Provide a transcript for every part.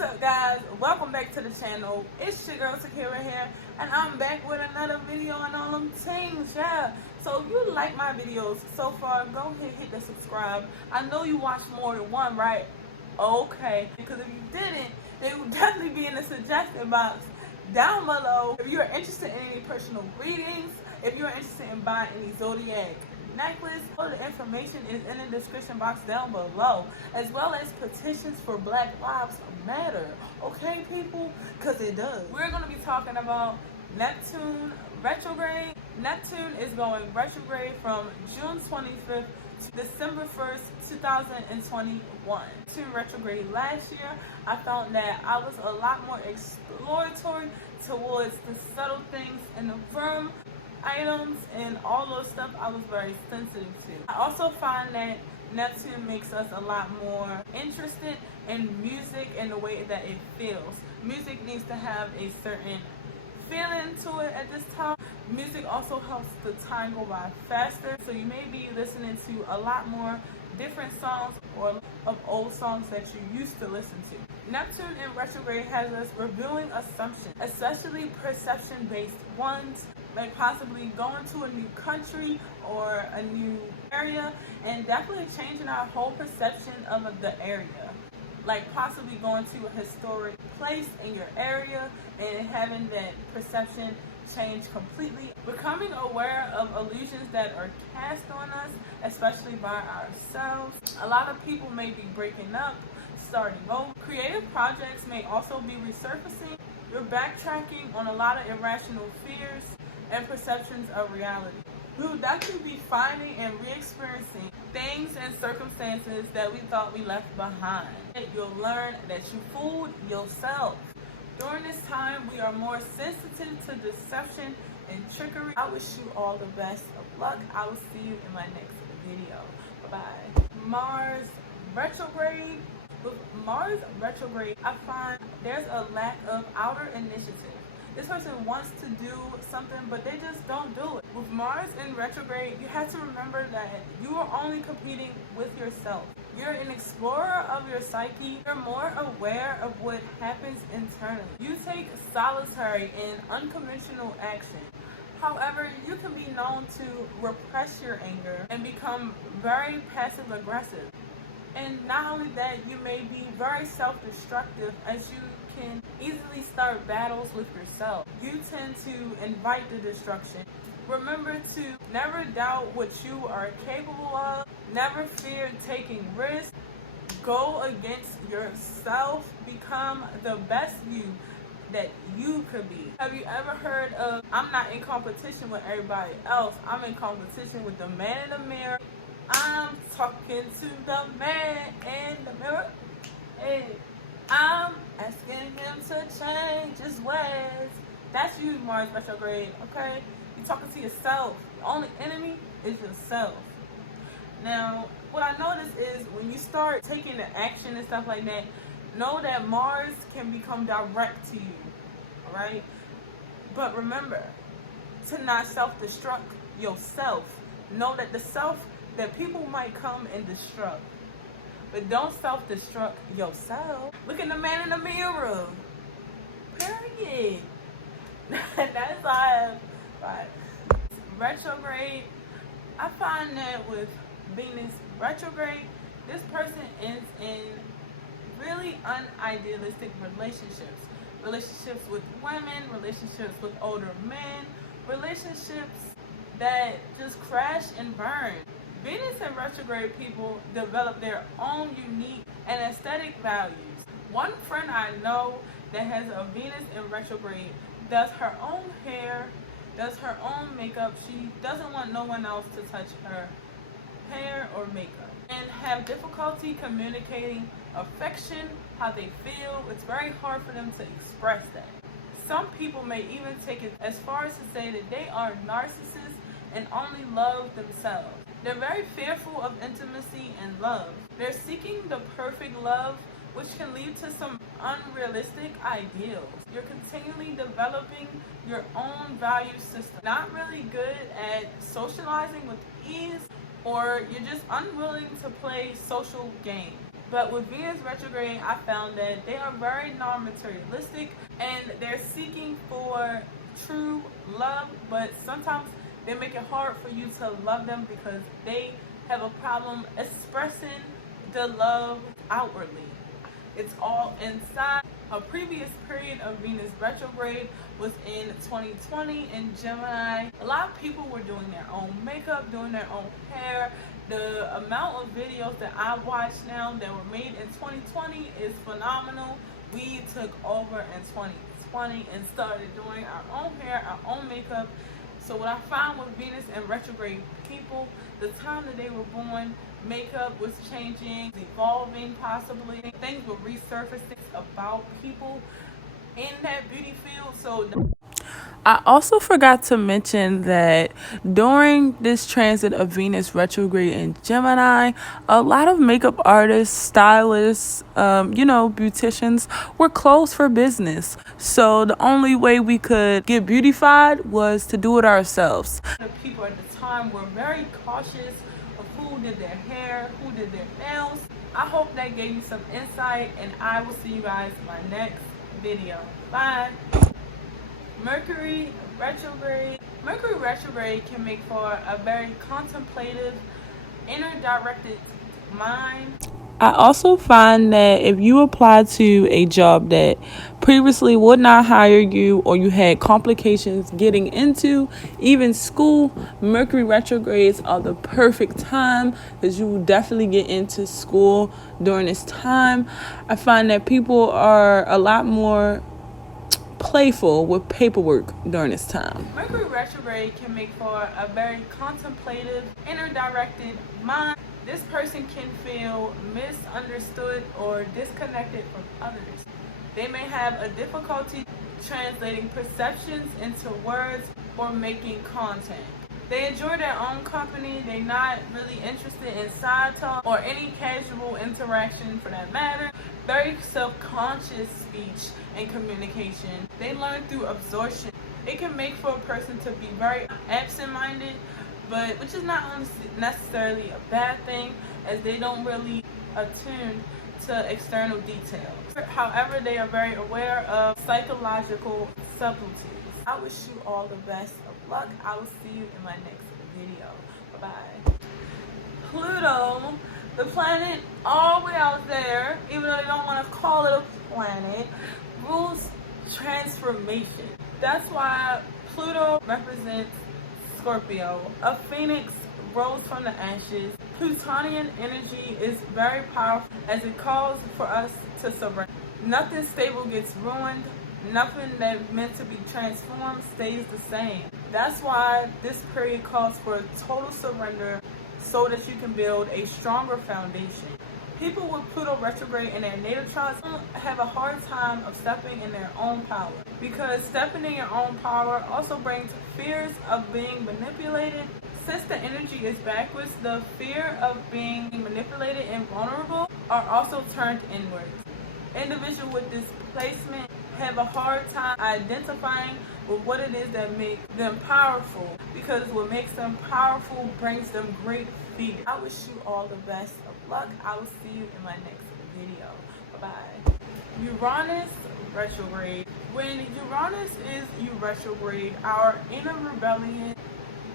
What's up, guys? Welcome back to the channel. It's your girl Sakira here, and I'm back with another video on all them things. Yeah, so if you like my videos so far, go ahead, hit the subscribe. I know you watched more than one, right? Okay, because if you didn't, they will definitely be in the suggestion box down below. If you're interested in any personal readings, if you're interested in buying any Zodiac Necklace, all the information is in the description box down below, as well as petitions for Black Lives Matter. Okay, people? Because it does. We're going to be talking about Neptune Retrograde. Neptune is going retrograde from June 25th to December 1st, 2021. Neptune Retrograde last year, I found that I was a lot more exploratory towards the subtle things in the firm items and all those stuff I was very sensitive to. I also find that Neptune makes us a lot more interested in music and the way that it feels. Music needs to have a certain feeling to it at this time. Music also helps the time go by faster, so you may be listening to a lot more different songs or of old songs that you used to listen to. Neptune in retrograde has us reviewing assumptions, especially perception-based ones, like possibly going to a new country or a new area and definitely changing our whole perception of the area. Like possibly going to a historic place in your area and having that perception change completely. Becoming aware of illusions that are cast on us, especially by ourselves. A lot of people may be breaking up, starting over. Creative projects may also be resurfacing. You're backtracking on a lot of irrational fears and perceptions of reality. We will definitely be finding and re-experiencing things and circumstances that we thought we left behind. You'll learn that you fooled yourself. During this time, we are more sensitive to deception and trickery. I wish you all the best of luck. I will see you in my next video. Bye-bye. Mars retrograde. With Mars retrograde, I find there's a lack of outer initiative. This person wants to do something, but they just don't do it. With Mars in retrograde, you have to remember that you are only competing with yourself. You're an explorer of your psyche. You're more aware of what happens internally. You take solitary and unconventional action. However, you can be known to repress your anger and become very passive aggressive. And not only that, you may be very self-destructive as you can easily start battles with yourself. You tend to invite the destruction. Remember to never doubt what you are capable of. Never fear taking risks. Go against yourself. Become the best you that you could be. Have you ever heard of, I'm not in competition with everybody else, I'm in competition with the man in the mirror. I'm talking to the man in the mirror. Hey, I'm asking him to change his ways. That's you, Mars retrograde, okay? You're talking to yourself. The only enemy is yourself. Now, what I noticed is when you start taking the action and stuff like that, know that Mars can become direct to you, alright? But remember to not self-destruct yourself. Know that the self that people might come and destruct, but don't self-destruct yourself. Look at the man in the mirror. Period. That's all I have. Right. Retrograde. I find that with Venus retrograde, this person is in really unidealistic relationships. Relationships with women, relationships with older men, relationships that just crash and burn. Venus and retrograde people develop their own unique and aesthetic values. One friend I know that has a Venus in retrograde does her own hair, does her own makeup. She doesn't want no one else to touch her hair or makeup. And have difficulty communicating affection, how they feel. It's very hard for them to express that. Some people may even take it as far as to say that they are narcissists and only love themselves. They're very fearful of intimacy and love. They're seeking the perfect love, which can lead to some unrealistic ideals. You're continually developing your own value system. Not really good at socializing with ease, or you're just unwilling to play social games. But with Venus retrograde, I found that they are very non-materialistic and they're seeking for true love, but sometimes they make it hard for you to love them because they have a problem expressing the love outwardly. It's all inside. A previous period of Venus retrograde was in 2020 in Gemini. A lot of people were doing their own makeup, doing their own hair. The amount of videos that I watch now that were made in 2020 is phenomenal. We took over in 2020 and started doing our own hair, our own makeup. So what I found with Venus and retrograde people, the time that they were born, makeup was changing, evolving possibly. Things were resurfacing about people in that beauty field. So I also forgot to mention that during this transit of Venus retrograde in Gemini, a lot of makeup artists, stylists, beauticians were closed for business. So the only way we could get beautified was to do it ourselves. The people at the time were very cautious of who did their hair, who did their nails. I hope that gave you some insight, and I will see you guys in my next video. Bye. Mercury retrograde. Mercury retrograde can make for a very contemplative, inner-directed mind. I also find that if you apply to a job that previously would not hire you, or you had complications getting into even school, Mercury retrogrades are the perfect time because you will definitely get into school during this time. I find that people are a lot more playful with paperwork during this time. Mercury retrograde can make for a very contemplative, inner-directed mind. This person can feel misunderstood or disconnected from others. They may have a difficulty translating perceptions into words or making content. They enjoy their own company. They're not really interested in side talk or any casual interaction for that matter. Very self-conscious speech and communication. They learn through absorption. It can make for a person to be very absent-minded, but which is not necessarily a bad thing, as they don't really attune to external details. However, they are very aware of psychological subtleties. I wish you all the best of luck. I will see you in my next video. Bye-bye. Pluto, the planet all the way out there, even though they don't want to call it a planet, rules transformation. That's why Pluto represents Scorpio. A phoenix rose from the ashes. Plutonian energy is very powerful as it calls for us to surrender. Nothing stable gets ruined. Nothing that's meant to be transformed stays the same. That's why this period calls for a total surrender so that you can build a stronger foundation. People with Pluto retrograde in their natal charts have a hard time of stepping in their own power, because stepping in your own power also brings fears of being manipulated. Since the energy is backwards, the fear of being manipulated and vulnerable are also turned inwards. Individuals with this placement have a hard time identifying with what it is that makes them powerful, because what makes them powerful brings them great fear. I wish you all the best of luck. I will see you in my next video. Bye-bye. Uranus retrograde. When Uranus is retrograde, our inner rebellion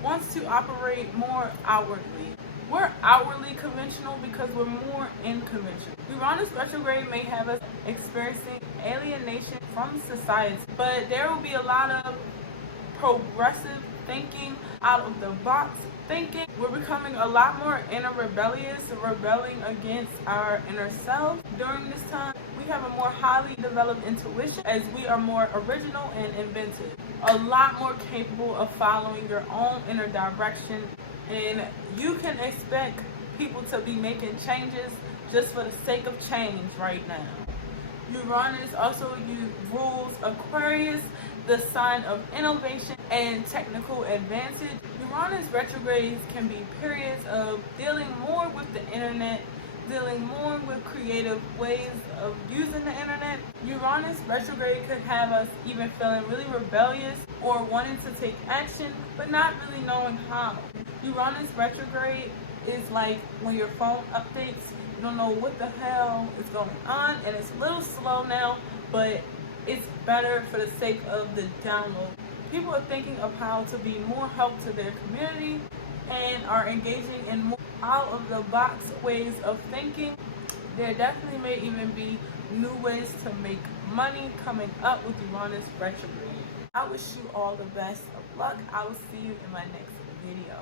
wants to operate more outwardly. We're outwardly conventional because we're more unconventional. Uranus retrograde may have us experiencing alienation from society, but there will be a lot of progressive thinking, out of the box thinking. We're becoming a lot more inner rebellious, rebelling against our inner self. During this time, we have a more highly developed intuition, as we are more original and inventive, a lot more capable of following your own inner direction. And you can expect people to be making changes just for the sake of change right now. Uranus also rules Aquarius, the sign of innovation and technical advantage. Uranus retrogrades can be periods of dealing more with the internet, dealing more with creative ways of using the internet. Uranus retrograde could have us even feeling really rebellious or wanting to take action, but not really knowing how. Uranus retrograde is like when your phone updates, You don't know what the hell is going on, and it's a little slow now, but it's better for the sake of the download. People are thinking of how to be more help to their community and are engaging in more out of the box ways of thinking. There definitely may even be new ways to make money coming up with Uranus Retrograde. I wish you all the best of luck. I will see you in my next video.